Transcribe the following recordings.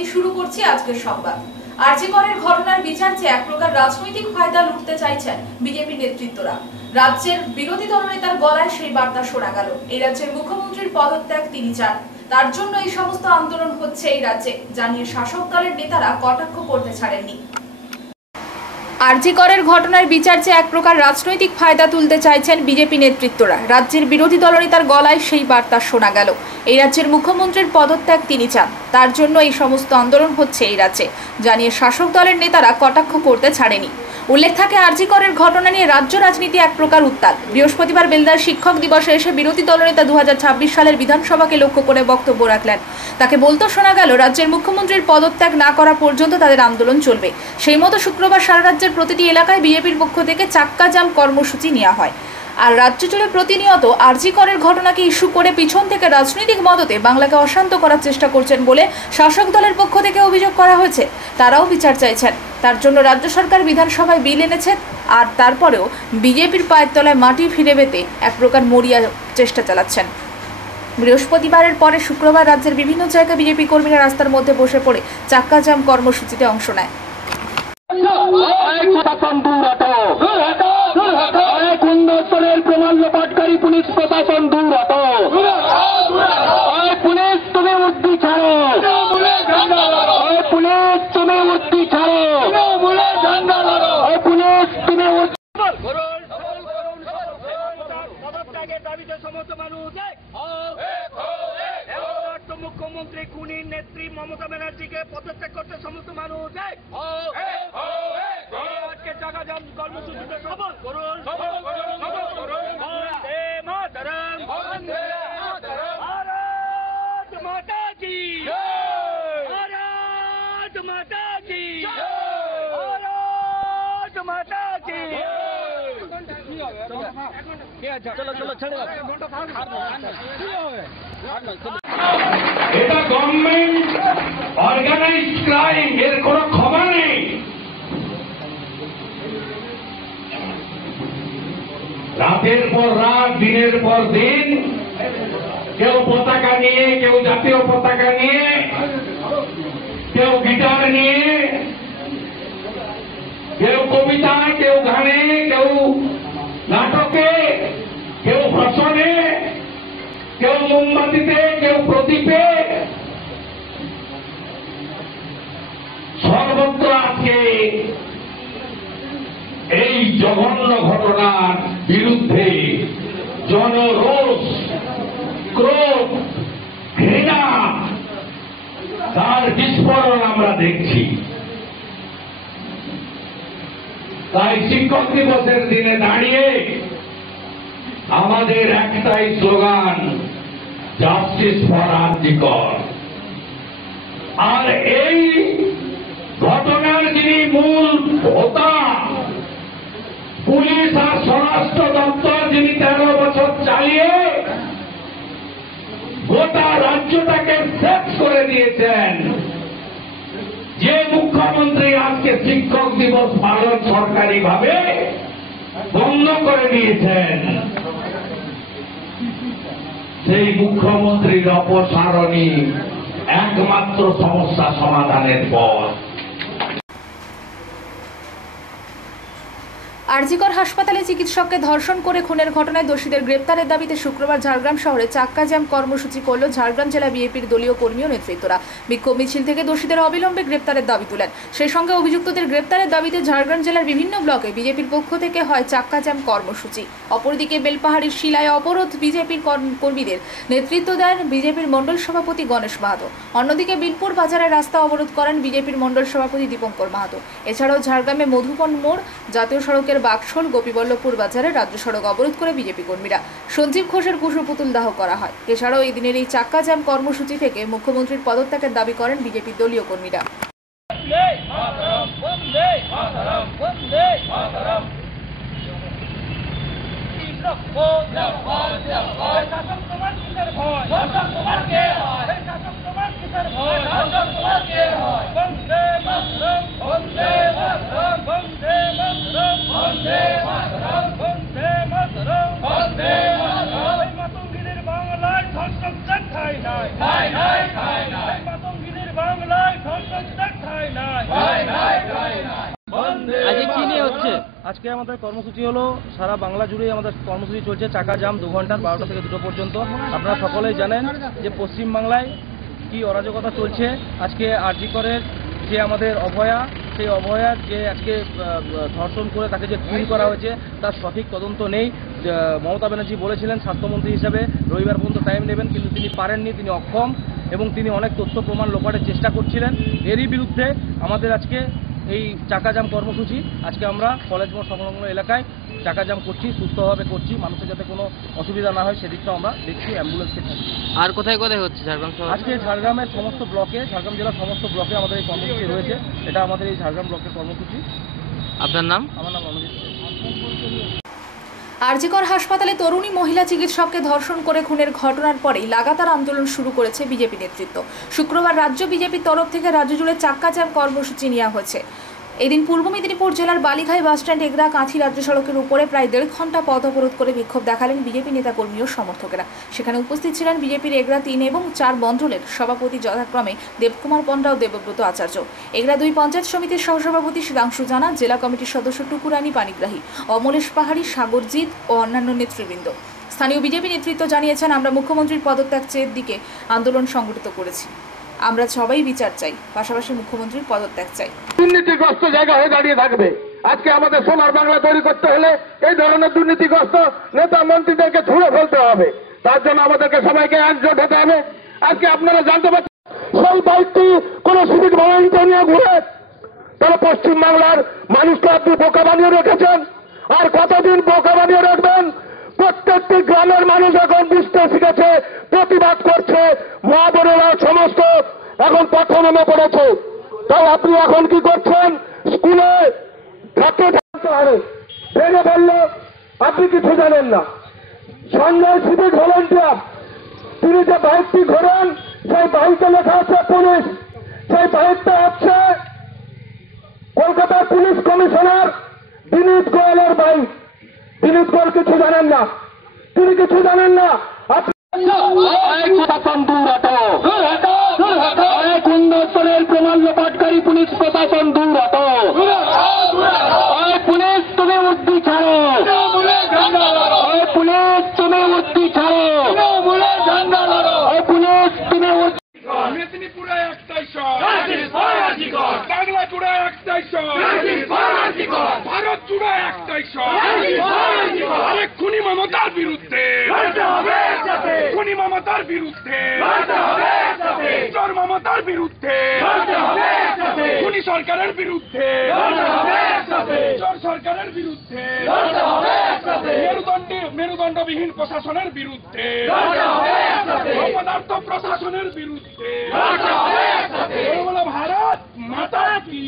সম্প্রতি শুরু করছি আজকের সংবাদ। আরজি করের ঘটনার বিচার চেয়ে এক প্রকার রাজনৈতিক ফায়দা লুটতে চাইছেন বিজেপি নেতৃত্বরা। রাজ্যের বিরোধী দলনেতার গলায় সেই বার্তা শোনা গেল। এই রাজ্যের মুখ্যমন্ত্রীর পদত্যাগ তিনি চান, তার জন্য এই সমস্ত আন্দোলন হচ্ছে এই রাজ্যে, জানিয়ে শাসক দলের নেতারা কটাক্ষ করতে ছাড়েননি। আরজি করের ঘটনার বিচার চেয়ে এক প্রকার রাজনৈতিক ফায়দা তুলতে চাইছেন বিজেপি নেতৃত্বরা। রাজ্যের বিরোধী দলনেতার গলায় সেই বার্তা শোনা গেল। এই রাজ্যের মুখ্যমন্ত্রীর পদত্যাগ তিনি চান, তার জন্য এই সমস্ত আন্দোলন হচ্ছে এই রাজ্যে, জানিয়ে শাসক দলের নেতারা কটাক্ষ করতে ছাড়েনি। উল্লেখ থাকে, আরজি করের ঘটনা নিয়ে রাজ্য রাজনীতি এক প্রকার উত্তাল। বৃহস্পতিবার বেলদার শিক্ষক দিবসে এসে বিরোধী দলনেতা 2026 সালের বিধানসভাকে লক্ষ্য করে বক্তব্য রাখলেন। তাকে বলতে শোনা গেল, রাজ্যের মুখ্যমন্ত্রীর পদত্যাগ না করা পর্যন্ত তাদের আন্দোলন চলবে। সেই মতো শুক্রবার সারা রাজ্যের প্রতিটি এলাকায় বিজেপির পক্ষ থেকে চাক্কা জাম কর্মসূচি নেওয়া হয়। আর রাজ্য জুড়ে প্রতিনিয়ত আরজি করের ঘটনাকে ইস্যু করে পিছন থেকে রাজনৈতিক মদতে বাংলাকে অশান্ত করার চেষ্টা করছেন বলে শাসক দলের পক্ষ থেকে অভিযোগ করা হয়েছে। তারাও বিচার চাইছেন, তার জন্য রাজ্য সরকার বিধানসভায় বিল এনেছে। আর তারপরেও বিজেপির পায়ের তলায় মাটি ফিরে পেতে এক প্রকার মরিয়া চেষ্টা চালাচ্ছেন। বৃহস্পতিবারের পরে শুক্রবার রাজ্যের বিভিন্ন জায়গায় বিজেপি কর্মীরা রাস্তার মধ্যে বসে পড়ে চাক্কা জাম কর্মসূচিতে অংশ নেয়। প্রমাণ্যপাটকারী পুলিশ প্রশাসন দূর হতো। পুলিশ তুমি উর্দি ছাড়ো, পুলিশ তুমি উর্দি ছাড়ো, পুলিশ তুমি দাবিতে সমস্ত মানুষ মুখ্যমন্ত্রী খুনির নেত্রী মমতা ব্যানার্জিকে পদত্যাগ করতে সমস্ত মানুষ আজকে চাকা জাম কর্মসূচিতে সফল করুন। भारत माता की, भारत माता की, भारत माता की। चलो चलो छड़े এটা গভর্নমেন্ট অর্গানাইজড ক্রাইম, এর কোনো ক্ষমা নেই। রাতের পর রাত, দিনের পর দিন কেউ পতাকা নিয়ে, কেউ জাতীয় পতাকা নিয়ে, কেউ গিটার নিয়ে, কেউ কবিতায়, কেউ গানে, কেউ নাটকে, কেউ ভাষণে, কেউ মোমবাতিতে, কেউ প্রদীপে, সর্বত্র আজকে এই জঘন্য ঘটনার বিরুদ্ধে জনরোষ, ক্রোধ, ঘৃণা, তার বিস্ফোরণ আমরা দেখছি। তাই শিক্ষক দিবসের দিনে দাঁড়িয়ে আমাদের একটাই স্লোগান, জাস্টিস ফর আরজি কর। আর এই ঘটনার যিনি মূল হোতা, পুলিশ আর স্বরাষ্ট্র দপ্তর, যিনি 13 বছর চালিয়ে গোটা রাজ্যটাকে শেষ করে দিয়েছেন, যে মুখ্যমন্ত্রী আজকে শিক্ষক দিবস পালন সরকারিভাবে বন্ধ করে দিয়েছেন, সেই মুখ্যমন্ত্রীর অপসারণই একমাত্র সমস্যা সমাধানের পথ। আরজিকর হাসপাতালে চিকিৎসককে ধর্ষণ করে খুনের ঘটনায় দোষীদের গ্রেপ্তারের দাবিতে শুক্রবার ঝাড়গ্রাম শহরে চাক্কা জ্যাম কর্মসূচি করল ঝাড়গ্রাম জেলা বিএপির দলীয় কর্মী ও নেতৃত্বরা। বিক্ষোভ মিছিল থেকে দোষীদের অবিলম্বে গ্রেপ্তারের দাবি তুলেন। সেই সঙ্গে অভিযুক্তদের গ্রেপ্তারের দাবিতে ঝাড়গ্রাম জেলার বিভিন্ন ব্লকে বিজেপির পক্ষ থেকে হয় চাক্কা জ্যাম কর্মসূচি। অপরদিকে বেলপাহাড়ির শিলায় অবরোধ বিজেপির কর্মীদের নেতৃত্ব দেন বিজেপির মণ্ডল সভাপতি গণেশ মাহাতো। অন্যদিকে বিনপুর বাজারের রাস্তা অবরোধ করেন বিজেপির মণ্ডল সভাপতি দীপঙ্কর মাহাতো। এছাড়াও ঝাড়গ্রামে মধুবন মোড়, জাতীয় সড়কের বাক্সল, গোপীবল্লভপুর বাজারে রাজ্য সড়ক অবরোধ করে বিজেপি কর্মীরা। সঞ্জীব ঘোষের কুশপুতুল দাহ করা হয়। এছাড়াও এই দিনের এই চাক্কা জ্যাম কর্মসূচি থেকে মুখ্যমন্ত্রীর পদত্যাগের দাবি করেন বিজেপির দলীয় কর্মীরা। বাংলায় আজকে আমাদের কর্মসূচি হলো সারা বাংলা জুড়েই আমাদের কর্মসূচি চলছে চাকা জাম 2 ঘন্টার 12টা থেকে 2টো পর্যন্ত। আপনারা সকলেই জানেন যে পশ্চিমবাংলায় কি অরাজকতা চলছে। আজকে আরজি করের যে আমাদের অভয়া, সেই অভয়ার যে আজকে ধর্ষণ করে তাকে যে খুন করা হয়েছে তার সঠিক তদন্ত নেই। মমতা ব্যানার্জি বলেছিলেন স্বাস্থ্যমন্ত্রী হিসাবে রবিবার পর্যন্ত টাইম নেবেন, কিন্তু তিনি পারেননি, তিনি অক্ষম এবং তিনি অনেক তথ্য প্রমাণ লোপাটের চেষ্টা করছিলেন। এরই বিরুদ্ধে আমাদের আজকে এই চাকাজাম কর্মসূচি। আজকে আমরা কলেজ মোড় সংলগ্ন এলাকায় চাকাজাম করছি, সুস্থভাবে করছি, মানুষের যাতে কোনো অসুবিধা না হয় সেদিকটা আমরা দেখছি, অ্যাম্বুলেন্সকে থাকছি। আর কোথায় কোথায় হচ্ছে ঝাড়গ্রাম শহর? আজকে ঝাড়গ্রামের সমস্ত ব্লকে, ঝাড়গ্রাম জেলার সমস্ত ব্লকে আমাদের এই কর্মসূচি রয়েছে। এটা আমাদের এই ঝাড়গ্রাম ব্লকের কর্মসূচি। আপনার নাম? আমার নাম অনুজিৎ। আরজিকর হাসপাতালে তরুণী মহিলা চিকিৎসককে ধর্ষণ করে খুনের ঘটনার পরেই লাগাতার আন্দোলন শুরু করেছে বিজেপি নেতৃত্ব। শুক্রবার রাজ্য বিজেপির তরফ থেকে রাজ্য জুড়ে চাক্কাজাম কর্মসূচি নেওয়া হয়েছে। এদিন পূর্ব মেদিনীপুর জেলার বালিঘাই বাসস্ট্যান্ড এগরা কাঁথি রাজ্য সড়কের উপরে প্রায় 1.5 ঘন্টা পথ অবরোধ করে বিক্ষোভ দেখালেন বিজেপি নেতাকর্মী ও সমর্থকেরা। সেখানে উপস্থিত ছিলেন বিজেপির এগরা 3 এবং 4 মণ্ডলের সভাপতি যথাক্রমে দেবকুমার পণ্ডা ও দেবব্রত আচার্য, এগরা 2 পঞ্চায়েত সমিতির সহসভাপতি সুধাংশু জানা, জেলা কমিটির সদস্য টুকুরানী পানিগ্রাহী, অমলেশ পাহাড়ি, সাগরজিৎ ও অন্যান্য নেতৃবৃন্দ। স্থানীয় বিজেপি নেতৃত্ব জানিয়েছেন, আমরা মুখ্যমন্ত্রীর পদত্যাগ চেয়ের দিকে আন্দোলন সংগঠিত করেছি। আমরা সবাই বিচার চাই, পাশাপাশি মুখ্যমন্ত্রীর পদত্যাগ চাই। দুর্নীতিগ্রস্ত জায়গা হয়ে দাঁড়িয়ে থাকবে। আজকে আমাদের সোনার বাংলা তৈরি করতে হলে এই ধরনের দুর্নীতিগ্রস্ত নেতা মন্ত্রীদেরকে ছুঁড়ে ফেলতে হবে। তার জন্য আমাদেরকে সবাইকে একজোট হতে হবে। আজকে আপনারা জানতে পারছেন সেই বাইকটি কোন সিভিক ভলান্টিয়ার নিয়ে ঘুরে তাহলে পশ্চিমবাংলার মানুষকে আপনি বোকা বানিয়ে রেখেছেন। আর কতদিন বোকা বানিয়ে রাখবেন? প্রত্যেকটি গ্রামের মানুষ এখন বুঝতে শিখেছে, প্রতিবাদ করছে, মা বোনেরা সমস্ত এখন পথে নেমে পড়েছে। তাই আপনি এখন কি করছেন? স্কুলে ঢাকে থাকতে হবে, ভেঙে ফেললে আপনি কিছু জানেন না। সঞ্জয় সিভিক ভলান্টিয়ার তিনি যে বাইকটি ঘোরেন, সেই বাইকে লেখা আছে পুলিশ। সেই বাইকটা হচ্ছে কলকাতার পুলিশ কমিশনার বিনীত গোয়েলের বাইক। বিনীত গোয়েল কিছু জানেন না, তিনি কিছু জানেন না। কুন্দর প্রমাণ লোপাটকারী পুলিশ প্রশাসন দূর হতো। পুলিশ তুমি উর্দি ছাড়ো, পুলিশ তুমি উর্দি ছাড়ো, পুলিশ তুমি মেদিনীপুরে একটাই বাংলা জুড়ে একটাই ভারত জুড়ে একটাই খুনি মমতার বিরুদ্ধে, খুনি মমতার বিরুদ্ধে, চোর মমতার বিরুদ্ধে, খুনি সরকারের বিরুদ্ধে, চোর সরকারের বিরুদ্ধে, মেরুদণ্ডবিহীন প্রশাসনের বিরুদ্ধে, অপদার্থ প্রশাসনের বিরুদ্ধে। বলো ভারত মাতা কি,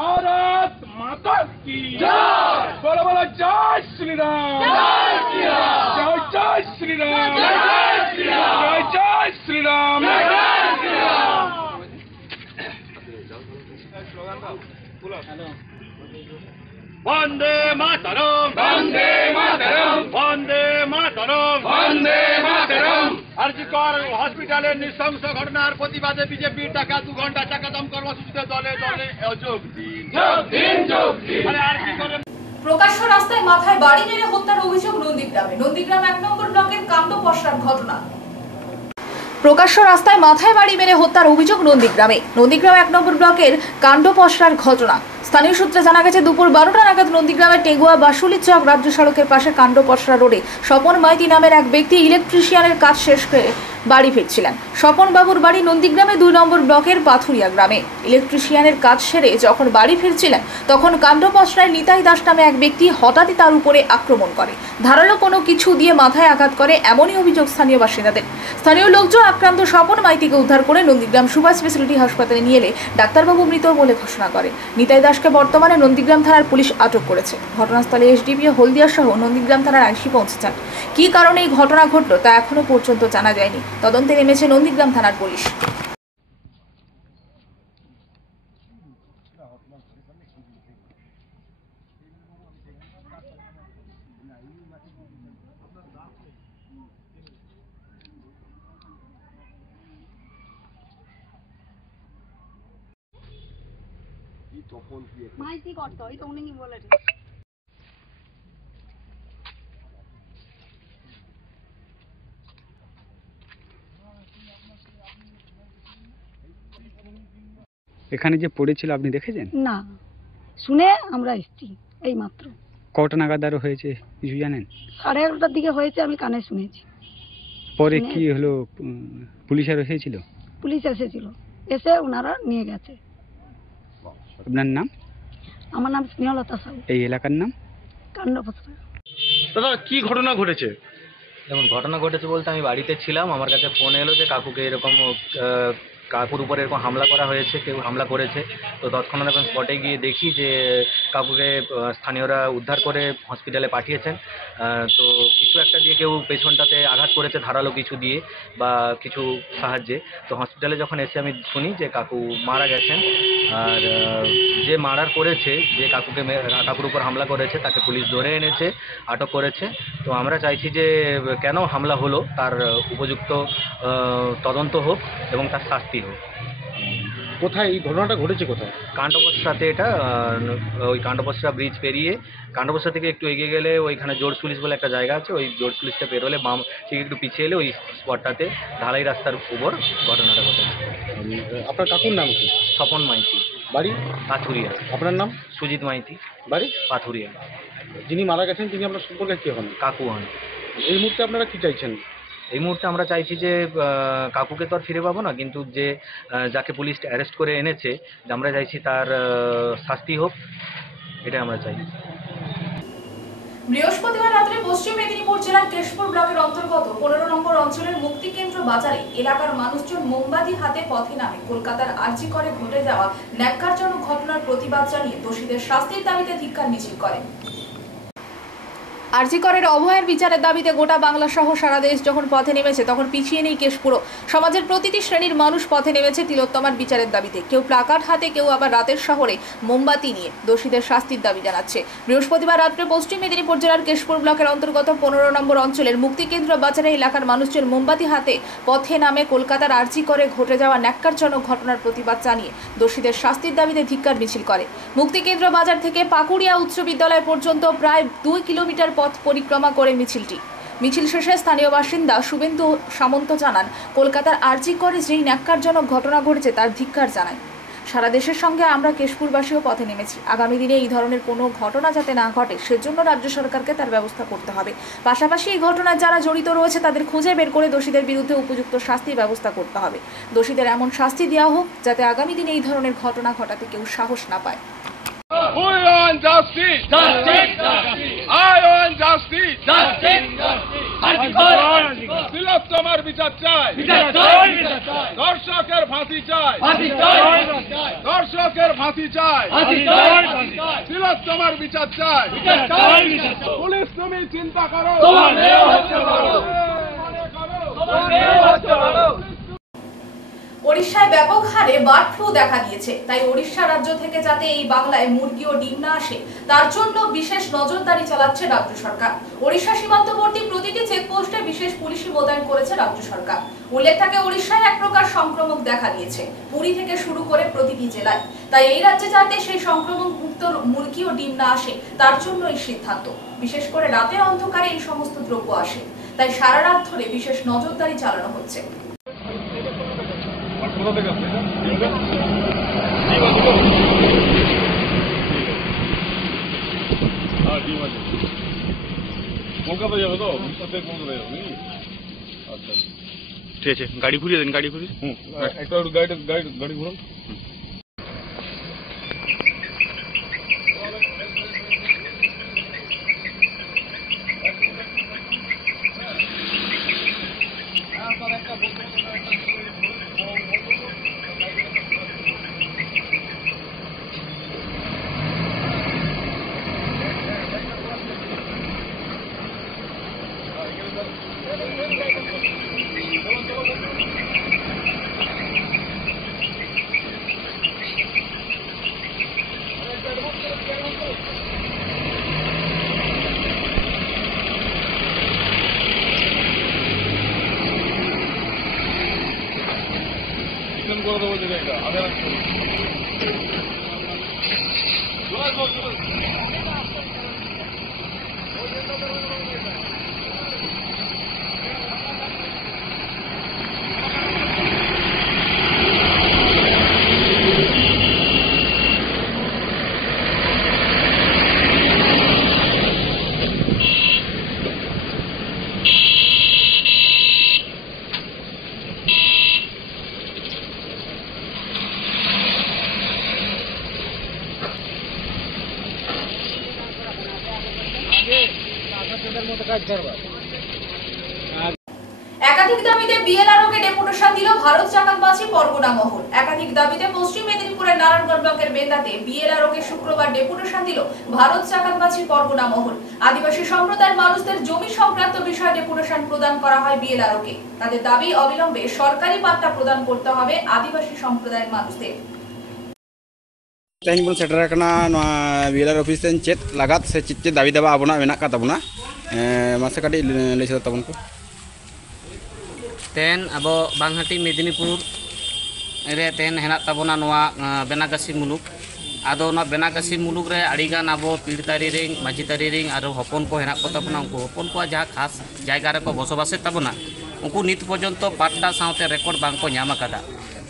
ভারত মাতা কি, বলো বলো জয় শ্রীরাম, জয় জয় শ্রীরাম, জয় জয় শ্রীরাম। বন্দে মাতরম, বন্দে মাতরম, বন্দে মাতরম, বন্দে মাতরম। আরজিকর হসপিটালের নৃশংস ঘটনার প্রতিবাদে বিজেপির ডাকা 2 ঘন্টা চাকাজাম কর্মসূচিতে দলে দলে যোগ দিন, যোগ দিন, যোগ দিন। প্রকাশ্য রাস্তায় মাথায় বাড়ি মেরে হত্যার অভিযোগ নন্দীগ্রামে। নন্দীগ্রাম 1 নম্বর ব্লকের কাণ্ড পশ্চার ঘটনা। প্রকাশ্য রাস্তায় মাথায় বাড়ি মেরে হত্যার অভিযোগ নন্দীগ্রামে। নন্দীগ্রাম 1 নম্বর ব্লকের কাণ্ড পশ্চার ঘটনা। স্থানীয় সূত্রে জানা গেছে, দুপুর 12টা নাগাদ নন্দীগ্রামের টেগুয়া বাসুলি চক রাজ্য সড়কের পাশে কাণ্ড পশ্চার রোডে স্বপন মাইতি নামের এক ব্যক্তি ইলেকট্রিশিয়ানের কাজ শেষ করে বাড়ি ফিরছিলেন। স্বপন বাবুর বাড়ি নন্দীগ্রামে 2 নম্বর ব্লকের পাথুরিয়া গ্রামে। ইলেকট্রিশিয়ানের কাজ সেরে যখন বাড়ি ফিরছিলেন তখন কাণ্ড পশ্চায় নিতাই দাস নামে এক ব্যক্তি হঠাৎই তার উপরে আক্রমণ করে, ধারালো কোনো কিছু দিয়ে মাথায় আঘাত করে, এমনই অভিযোগ স্থানীয় বাসিন্দাদের। স্থানীয় লোকজন আক্রান্ত স্বপন মাইতিকে উদ্ধার করে নন্দীগ্রাম সুপার স্পেশালিটি হাসপাতালে নিয়ে এলে ডাক্তারবাবু মৃত বলে ঘোষণা করে। নিতাই দাসকে বর্তমানে নন্দীগ্রাম থানার পুলিশ আটক করেছে। ঘটনাস্থলে এসডিপিও হলদিয়া সহ নন্দীগ্রাম থানার আইসি পৌঁছেছেন। কী কারণে এই ঘটনা ঘটল তা এখনো পর্যন্ত জানা যায়নি। তদন্তে নেমেছে নন্দীগ্রাম থানার পুলিশ। মাইতি করতো, এই তো উনি বলে এখানে যে পড়েছিল আপনি দেখেছেন? না, শুনে আমরা এসেছি এই মাত্র। কটা নাগাদ আরো হয়েছে কিছু জানেন? 11:30টার দিকে হয়েছে, আমি কানে শুনেছি। পরে কি হলো? পুলিশ আর এসেছিল? পুলিশ এসেছিল, এসে ওনারা নিয়ে গেছে। আপনার নাম? আমার নাম স্নেহলতা সাউ। এই এলাকার নাম? কাণ্ডপোষা। দাদা কি ঘটনা ঘটেছে? দেখুন, ঘটনা ঘটেছে বলতে আমি বাড়িতে ছিলাম, আমার কাছে ফোন এলো যে কাকুকে এরকম কাকুর উপরে এরকম হামলা করা হয়েছে, কেউ হামলা করেছে। তো তৎক্ষণাৎ এখন স্পটে গিয়ে দেখি যে কাকুকে স্থানীয়রা উদ্ধার করে হসপিটালে পাঠিয়েছেন। তো কিছু একটা দিয়ে কেউ পেছনটাতে আঘাত করেছে ধারালো কিছু দিয়ে বা কিছু সাহায্যে। তো হসপিটালে যখন এসে আমি শুনি যে কাকু মারা গেছেন, আর যে মার্ডার করেছে, যে কাকুর উপর হামলা করেছে, তাকে পুলিশ ধরে এনেছে, আটক করেছে। তো আমরা চাইছি যে কেন হামলা হলো তার উপযুক্ত তদন্ত হোক এবং তার শাস্তি হোক। কোথায় এই ঘটনাটা ঘটেছে? কোথায়? কাণ্ডপোষাতে, এটা ওই কাণ্ডপোষা ব্রিজ পেরিয়ে কাণ্ডপোষা থেকে একটু এগিয়ে গেলে ওইখানে জোর পুলিশ বলে একটা জায়গা আছে, ওই জোর পুলিশটা পেরোলে বাম ঠিক একটু পিছিয়ে এলে ওই স্পটটাতে ঢালাই রাস্তার উপর ঘটনাটা ঘটেছে। আপনার কাকুর নাম কি? স্বপন মাইতি, বাড়ি? পাথুরিয়া। আপনার নাম? সুজিত মাইতি, বাড়ি? পাথুরিয়া। যিনি মারা গেছেন তিনি আপনার সম্পর্কে কি হন? কাকু হন। এই মুহূর্তে আপনারা কি চাইছেন? এই মুহূর্তে আমরা চাইছি যে কাকুকে তো আর ফিরে পাবো না, কিন্তু যে যাকে পুলিশ অ্যারেস্ট করে এনেছে, আমরা চাইছি তার শাস্তি হোক, এটাই আমরা চাই। বৃহস্পতিবার রাত্রে পশ্চিম মেদিনীপুর জেলার কেশপুর ব্লকের অন্তর্গত 15 নম্বর অঞ্চলের মুক্তিকেন্দ্র বাজারে এলাকার মানুষজন মোমবাতি হাতে পথে নামে কলকাতার আরজি করে ঘটে যাওয়া ন্যাক্কারজনক ঘটনার প্রতিবাদ জানিয়ে দোষীদের শাস্তির দাবিতে ধিক্কার মিছিল করেন। আরজি করের অভয়ের বিচারের দাবিতে গোটা বাংলা সহ সারা দেশ যখন পথে নেমেছে, তখন পিছিয়ে নেই কেশপুরও। সমাজের প্রতিটি শ্রেণীর মানুষ পথে নেমেছে তিলোত্তমার বিচারের দাবিতে। কেউ প্লাকার্ড হাতে, কেউ আবার রাতের শহরে মোমবাতি নিয়ে দোষীদের শাস্তির দাবি জানাচ্ছে। বৃহস্পতিবার রাত্রে পশ্চিম মেদিনীপুর জেলার কেশপুর ব্লকের অন্তর্গত 15 নম্বর অঞ্চলের মুক্তিকেন্দ্র বাজারে এলাকার মানুষজন মোমবাতি হাতে পথে নামে কলকাতার আরজি করে ঘটে যাওয়া ন্যাক্কারজনক ঘটনার প্রতিবাদ জানিয়ে দোষীদের শাস্তির দাবিতে ধিক্কার মিছিল করে। মুক্তিকেন্দ্র বাজার থেকে পাকুড়িয়া উচ্চ বিদ্যালয় পর্যন্ত প্রায় 2 কিলোমিটার পথ পরিক্রমা করে মিছিল শেষে স্থানীয় বাসিন্দা শুভেন্দু সামন্ত জানান, কলকাতার আরজি করে যেই ন্যাক্কারজনক ঘটনা ঘটেছে তার ধিক্কার জানায়। সারা দেশের সঙ্গে আমরা কেশপুরবাসীও পথে নেমেছি। আগামী দিনে এই ধরনের কোনো ঘটনা যাতে না ঘটে সেজন্য রাজ্য সরকারকে তার ব্যবস্থা করতে হবে। পাশাপাশি এই ঘটনায় যারা জড়িত রয়েছে তাদের খুঁজে বের করে দোষীদের বিরুদ্ধে উপযুক্ত শাস্তির ব্যবস্থা করতে হবে। দোষীদের এমন শাস্তি দেওয়া হোক যাতে আগামী দিনে এই ধরনের ঘটনা ঘটাতে কেউ সাহস না পায়। We want justice. Justice. I want justice. Justice. তিলোত্তমার বিচার চাই। দর্শকের ফাঁসি চাই। দর্শকের ফাঁসি চাই। তিলোত্তমার বিচার চাই। পুলিশ তুমি চিন্তা করো। ওড়িশায় ব্যাপক হারে বার্ড ফ্লু দেখা দিয়েছে, তাই ওড়িশা রাজ্য থেকে যাতে এই বাংলায় মুরগি ও ডিম না আসে তার জন্য বিশেষ নজরদারি চালাচ্ছে রাজ্য সরকার। ওড়িশা সীমান্তবর্তী প্রতিটি চেকপোস্টে বিশেষ পুলিশি মোতায়েন করেছে রাজ্য সরকার। উল্লেখ থাকে, ওড়িশায় এক প্রকার সংক্রমণ দেখা দিয়েছে পুরী থেকে শুরু করে প্রতিটি জেলায়। তাই এই রাজ্যে যাতে সেই সংক্রমণ মুক্ত মুরগি ও ডিম না আসে তার জন্য এই সিদ্ধান্ত। বিশেষ করে রাতের অন্ধকারে এই সমস্ত দ্রব্য আসে, তাই সারা রাত ধরে বিশেষ নজরদারি চালানো হচ্ছে। কলকাতা যাবে তো? কলকাতা যাবে নাকি? আচ্ছা ঠিক আছে, গাড়ি ঘুরিয়ে দেন, গাড়ি ঘুরিয়ে। একটা গাড়ি ঘুরান। কথা বলতে চাই না, আগে রাখতে একাধিক দাবিতে বিএলআরওকে ডেপুটেশন দিল ভারত চাকালবাসী পরগনা মহল। একাধিক দাবিতে পশ্চিম মেদিনীপুরের নারায়ণগঞ্জ ব্লকের বেতাতে বিএলআরওকে শুক্রবার ডেপুটেশন দিল ভারত চাকালবাসী পরগনা মহল। আদিবাসী সম্প্রদায়ের মানুষদের জমি সংক্রান্ত বিষয়ে ডেপুটেশন প্রদান করা হয় বিএলআরওকে। তাদের দাবি অবিলম্বে সরকারি পাট্টা প্রদান করতে হবে আদিবাসী সম্প্রদায়ের মানুষদের। तेज बन सेटरकना बिएलआर ऑफिस चेत लागत से चेत दाबी दावा आबना मेना का तबना मासे काटी लेसे तबन को तेन अब बांगहाटी मेदिनीपुर रे तेन हेना तबना नोआ बेनागासी मुलुक आदो ना बेनागासी मुलुक रे आड़ीगान अब पीड़तारी रिंग माझीतारी रिंग और हपन को हेना को तबना उनको हपन को जहाँ खास जायगा रे को बसबासे तबना उनको नित पर्यंत पाट्टा साथे रेकर्ड बांग को ᱧᱟᱢ ᱟᱠᱟᱫᱟ।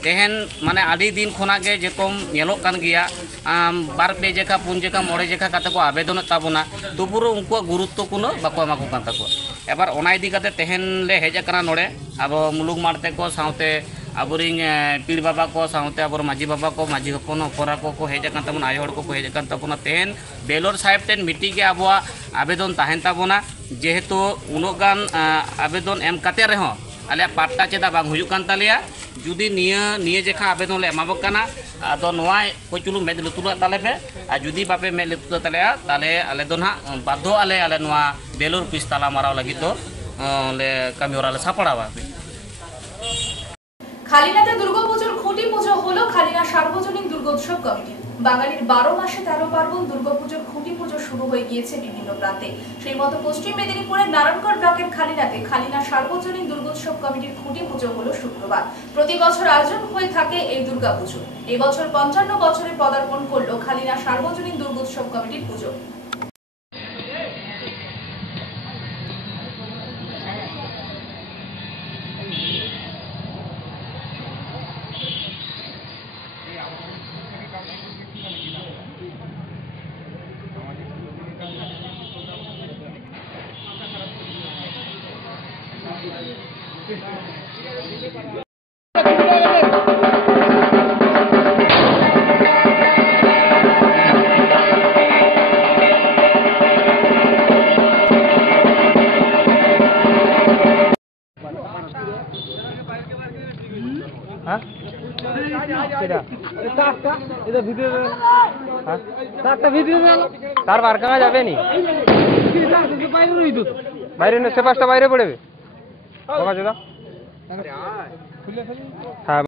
तेहन माने आदि दिन खोना गे जेकम नेलोक कान गिया बार पे जेखा पुन जेखा मोड़े जेखा काते को आवेदन ताबोना तबुरो उनको गुरुत्व कोनो बाको एमाको कान ताको एबार ओना इदी काते तेहन ले हेज आकना नोडे अब मुलुक मारते को साउते आबोरिंग पीड़ बाबा को साउते आबोर माजी बाबा को माजी हपन हपरा को हेज आकन ताबोना आय हड़ को हेज आकन ताबोना तेहन बेलोर साहेब तेन मिटी गे आबोआ आवेदन ताहेन ताबोना जेहेतु उनो गान आवेदन एम काते रहो आले पाट्टा चेदा बांग हुजुक कान तालिया जुदी निये जेखा आवेदन ले एमाबक काना आदो नोआ कोई चुलु मेद लुतुरा ताले पे आ जुदी बापे मेद लुतुरा तालेया ताले आले दो ना बाध्य आले नोआ बेलोर पिस ताला माराव लगी तो ले कामी ओरा ले सापड़ावा। খালিনাতে দুর্গাপুজোর খুঁটি পুজো হলো খালিনা সার্বজনীন দুর্গোৎসব কমিটি। বাঙালির 12 মাসে 13 পার্বণ দুর্গাপুজোর খুঁটি পুজো শুরু হয়ে গিয়েছে বিভিন্ন প্রান্তে। সেই মতো পশ্চিম মেদিনীপুরের নারায়ণগঞ্জ ব্লকের খালিনাতে খালিনা সার্বজনীন দুর্গোৎসব কমিটির খুঁটি পুজো হলো শুক্রবার। প্রতি বছর আয়োজন হয়ে থাকে এই দুর্গাপুজো। এই বছর 55 বছরে পদার্পণ করলো খালিনা সার্বজনীন দুর্গোৎসব কমিটির পুজো। তার বার করা যাবে নি বাইরে সে পাঁচটা বাইরে পড়বে হ্যাঁ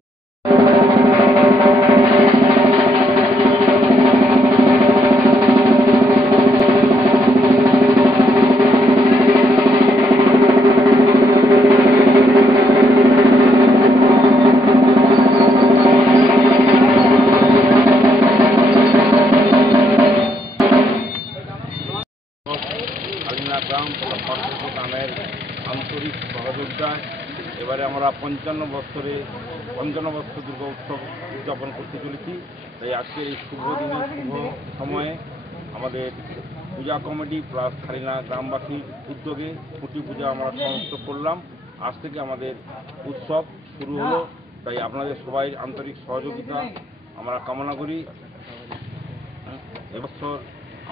গ্রাম তথা পার্শ্ববর্তী গ্রামের আন্তরিক সহযোগিতায় এবারে আমরা 55 বছর দুর্গা উৎসব উদযাপন করতে চলেছি। তাই আজকে এই শুভ দিনে শুভ সময়ে আমাদের পূজা কমিটি প্লাস খালিনা গ্রামবাসীর উদ্যোগে খুঁটি পূজা আমরা সমাপ্ত করলাম। আজ থেকে আমাদের উৎসব শুরু হলো। তাই আপনাদের সবাই আন্তরিক সহযোগিতা আমরা কামনা করি। এবছর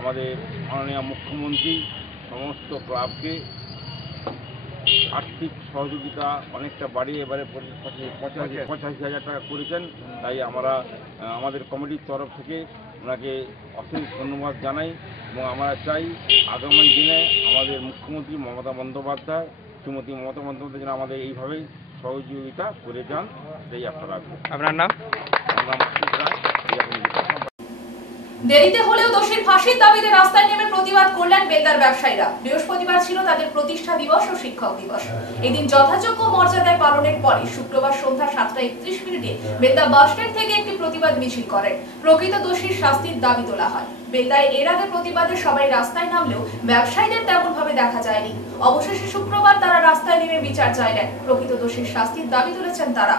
আমাদের মাননীয় মুখ্যমন্ত্রী সমস্ত ক্লাবকে আর্থিক সহযোগিতা অনেকটা বাড়িয়ে এবারে 85,000 টাকা করেছেন। তাই আমরা আমাদের কমিটির তরফ থেকে ওনাকে অশেষ ধন্যবাদ জানাই এবং আমরা চাই আগামী দিনে আমাদের মুখ্যমন্ত্রী মমতা বন্দ্যোপাধ্যায় শ্রীমতী মমতা বন্দ্যোপাধ্যায় যেন আমাদের এইভাবেই সহযোগিতা করে যান। এটাই আশা রাখবো। আপনার নাম? আমার নাম দেরিতে হলেও দোষীর ফাঁসির দাবিতে রাস্তায় নেমে প্রতিবাদ করলেন বেলদার ব্যবসায়ীরা। বৃহস্পতিবার ছিল তাদের প্রতিষ্ঠা দিবস ও শিক্ষক দিবস। এদিন যথাযোগ্য মর্যাদায় পালনের পরে শুক্রবার সন্ধ্যা 7:31 বেলদা বাসস্ট্যান্ড থেকে একটি প্রতিবাদ মিছিল করেন। প্রকৃত দোষীর শাস্তির দাবি তোলা হয়। বেলদায় এর আগে প্রতিবাদে সবাই রাস্তায় নামলেও ব্যবসায়ীদের তেমন ভাবে দেখা যায়নি। অবশেষে শুক্রবার তারা রাস্তায় নেমে বিচার চাইলেন। প্রকৃত দোষীর শাস্তির দাবি তুলেছেন তারা।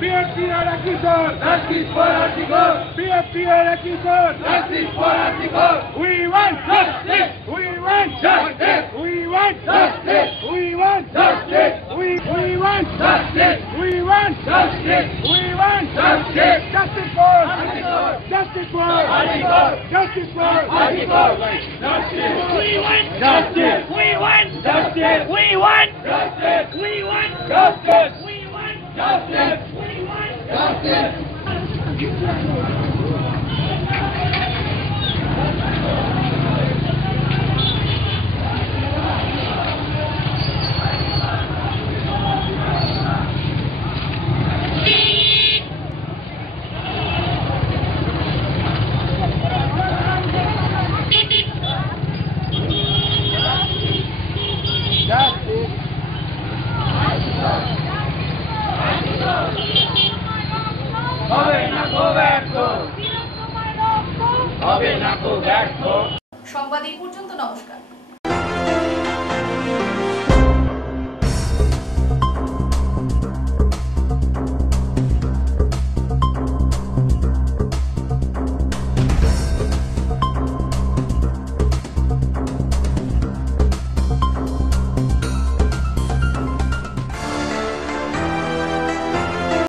PFTR accusation! Justice for Article! PFTR accusation! Justice for Article! We want justice! We want justice! We want justice! We want justice! We want justice! We want justice! We want justice! Justice for Article! Justice for Article! সংবাদ এই পর্যন্ত। নমস্কার।